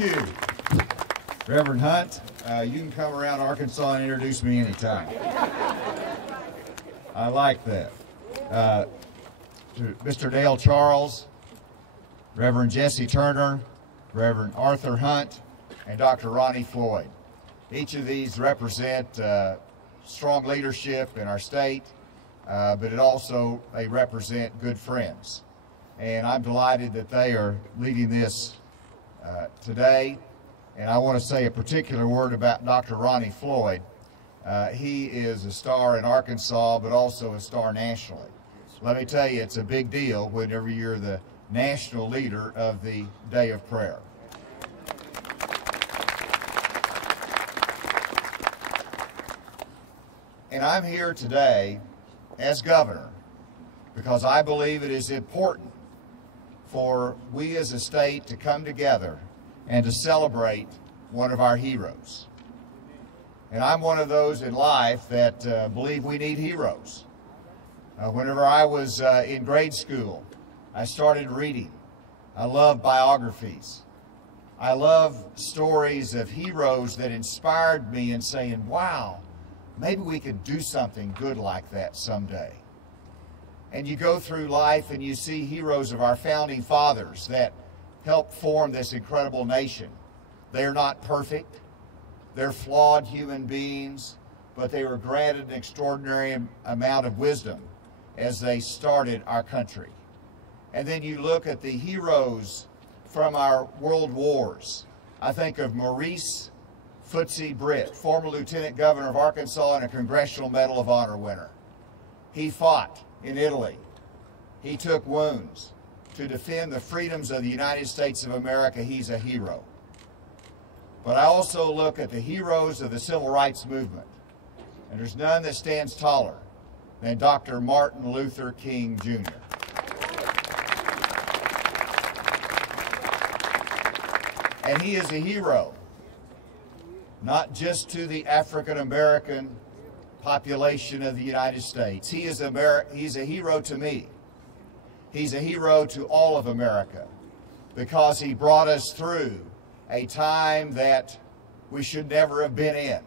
Thank you. Reverend Hunt, you can come around Arkansas and introduce me anytime. I like that. To Mr. Dale Charles, Reverend Jesse Turner, Reverend Arthur Hunt, and Dr. Ronnie Floyd. Each of these represent strong leadership in our state, but they represent good friends. And I'm delighted that they are leading this today. And I want to say a particular word about Dr. Ronnie Floyd. He is a star in Arkansas, but also a star nationally. Let me tell you, it's a big deal whenever you're the national leader of the Day of Prayer. And I'm here today as governor because I believe it is important for we as a state to come together and to celebrate one of our heroes. And I'm one of those in life that believe we need heroes. Whenever I was in grade school, I started reading. I love biographies. I love stories of heroes that inspired me in saying, wow, maybe we could do something good like that someday. And you go through life and you see heroes of our founding fathers that helped form this incredible nation. They're not perfect. They're flawed human beings, but they were granted an extraordinary amount of wisdom as they started our country. And then you look at the heroes from our world wars. I think of Maurice Footsie Britt, former Lieutenant Governor of Arkansas and a Congressional Medal of Honor winner. He fought in Italy. He took wounds to defend the freedoms of the United States of America. He's a hero. But I also look at the heroes of the Civil Rights Movement, and there's none that stands taller than Dr. Martin Luther King Jr. And he is a hero, not just to the African American population of the United States. He's a hero to me. He's a hero to all of America because he brought us through a time that we should never have been in.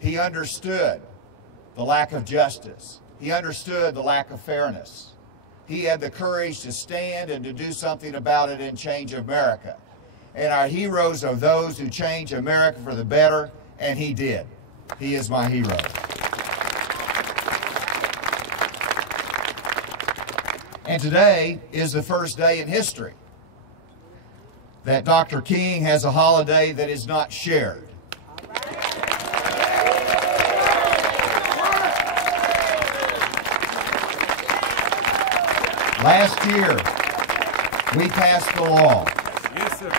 He understood the lack of justice. He understood the lack of fairness. He had the courage to stand and to do something about it and change America. And our heroes are those who change America for the better, and he did. He is my hero. And today is the first day in history that Dr. King has a holiday that is not shared. Last year, we passed the law. Yes, sir.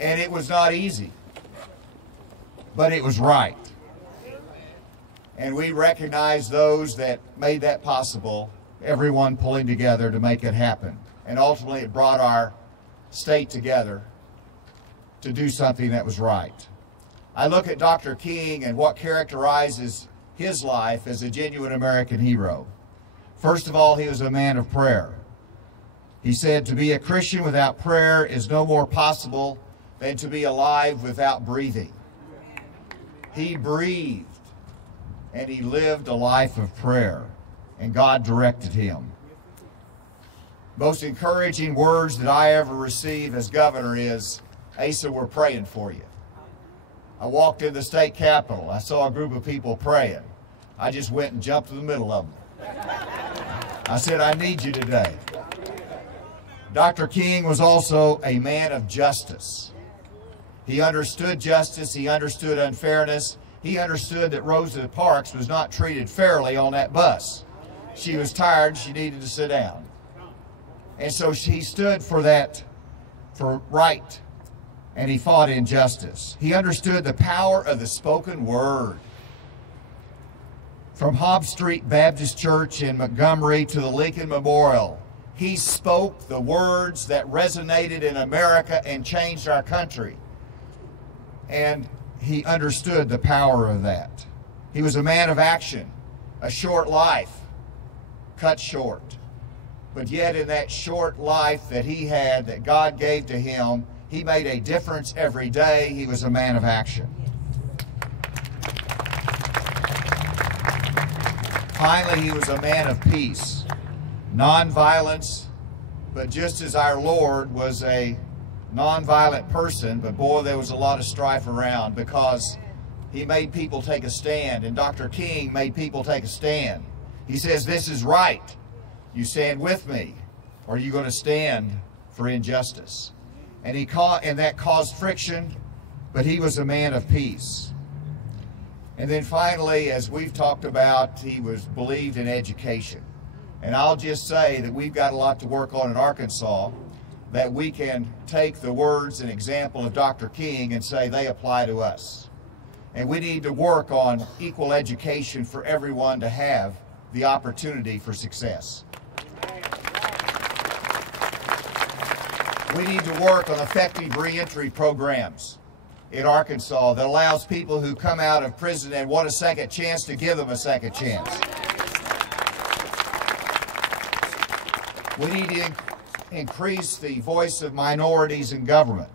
And it was not easy, but it was right. And we recognize those that made that possible, everyone pulling together to make it happen. And ultimately, it brought our state together to do something that was right. I look at Dr. King and what characterizes his life as a genuine American hero. First of all, he was a man of prayer. He said, to be a Christian without prayer is no more possible than to be alive without breathing. He breathed and he lived a life of prayer, and God directed him. Most encouraging words that I ever receive as governor is, Asa, we're praying for you. I walked in the state capitol. I saw a group of people praying. I just went and jumped in the middle of them. I said, I need you today. Dr. King was also a man of justice. He understood justice. He understood unfairness. He understood that Rosa Parks was not treated fairly on that bus. She was tired. She needed to sit down. And so he stood for that, for right, and he fought injustice. He understood the power of the spoken word. From Hobbs Street Baptist Church in Montgomery to the Lincoln Memorial, he spoke the words that resonated in America and changed our country. And he understood the power of that. He was a man of action, a short life, cut short. but yet in that short life that he had, that God gave to him, he made a difference every day. He was a man of action. Finally, he was a man of peace, nonviolence, but just as our Lord was a nonviolent person, but boy, there was a lot of strife around because he made people take a stand, and Dr. King made people take a stand. He says, this is right. You stand with me, or are you going to stand for injustice? And that caused friction, but he was a man of peace. And then finally, as we've talked about, he believed in education. And I'll just say that we've got a lot to work on in Arkansas, that we can take the words and example of Dr. King and say they apply to us. And we need to work on equal education for everyone to have the opportunity for success. We need to work on effective reentry programs in Arkansas that allows people who come out of prison and want a second chance to give them a second chance. We need to increase the voice of minorities in government.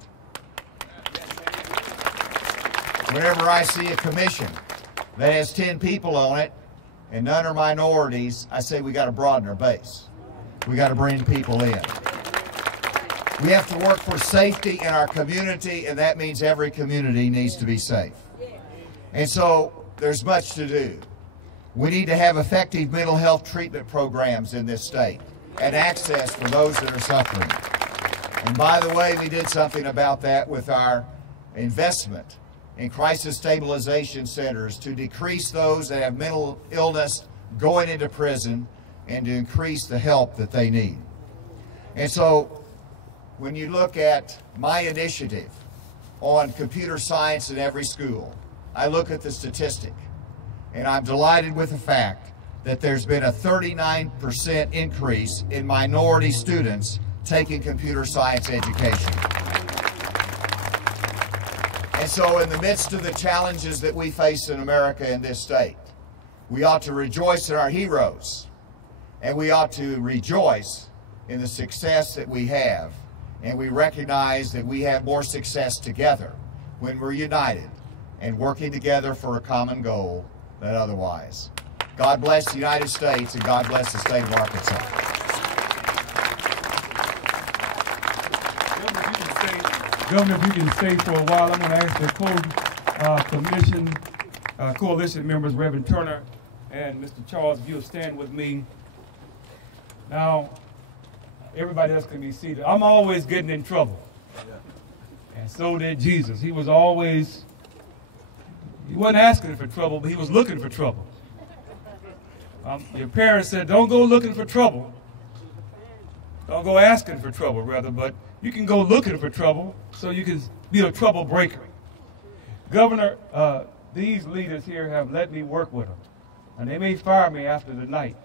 Whenever I see a commission that has 10 people on it and none are minorities, I say we got to broaden our base. We got to bring people in. We have to work for safety in our community, and that means every community needs to be safe. And so there's much to do. We need to have effective mental health treatment programs in this state and access for those that are suffering. And by the way, we did something about that with our investment in crisis stabilization centers to decrease those that have mental illness going into prison and to increase the help that they need. And so when you look at my initiative on computer science in every school, I look at the statistic, and I'm delighted with the fact that there's been a 39% increase in minority students taking computer science education. And so in the midst of the challenges that we face in America in this state, we ought to rejoice in our heroes, and we ought to rejoice in the success that we have. And we recognize that we have more success together when we're united and working together for a common goal than otherwise. God bless the United States, and God bless the state of Arkansas. Governor, if you can stay for a while, I'm going to ask the coalition members, Reverend Turner and Mr. Charles, if you'll stand with me. Now, everybody else can be seated. I'm always getting in trouble. And so did Jesus. He wasn't asking for trouble, but he was looking for trouble. Your parents said, don't go looking for trouble. Don't go asking for trouble, rather, but you can go looking for trouble so you can be a trouble breaker. Governor, these leaders here have let me work with them. And they may fire me after the night.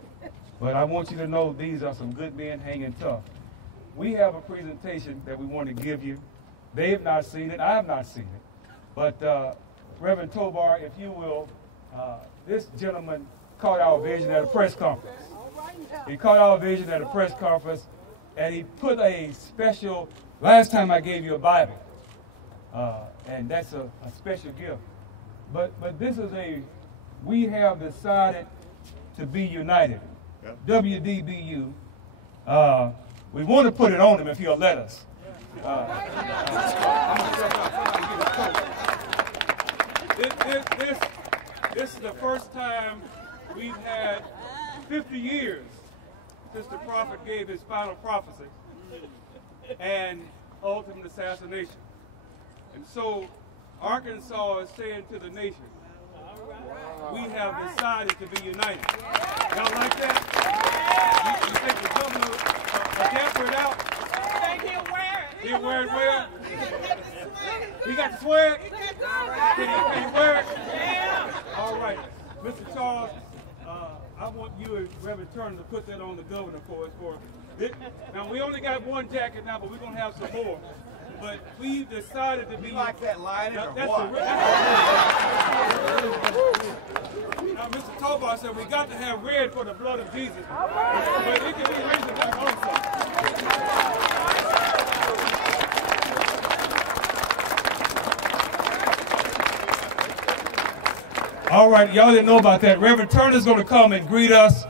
But I want you to know these are some good men hanging tough. We have a presentation that we want to give you. They have not seen it. I have not seen it. But Reverend Tobar, if you will, this gentleman caught our vision at a press conference. He caught our vision at a press conference, and he put a special, last time I gave you a Bible, and that's a special gift. But this is we have decided to be united. WDBU. We want to put it on him if he'll let us. This is the first time we've had 50 years since the prophet gave his final prophecy and ultimate assassination. And so Arkansas is saying to the nation, we have decided to be united. Y'all like that? You think the governor can't wear it out? He'll wear it well? He got the swag? Can you wear it? All right. Mr. Charles, I want you and Reverend Turner to put that on the governor for us. Now, we only got one jacket now, but we're going to have some more. but we've decided to be... You like that lining or that's what? Now, Mr. Tobar said we got to have red for the blood of Jesus. But it can be raised also. All right, y'all didn't know about that. Reverend Turner's going to come and greet us.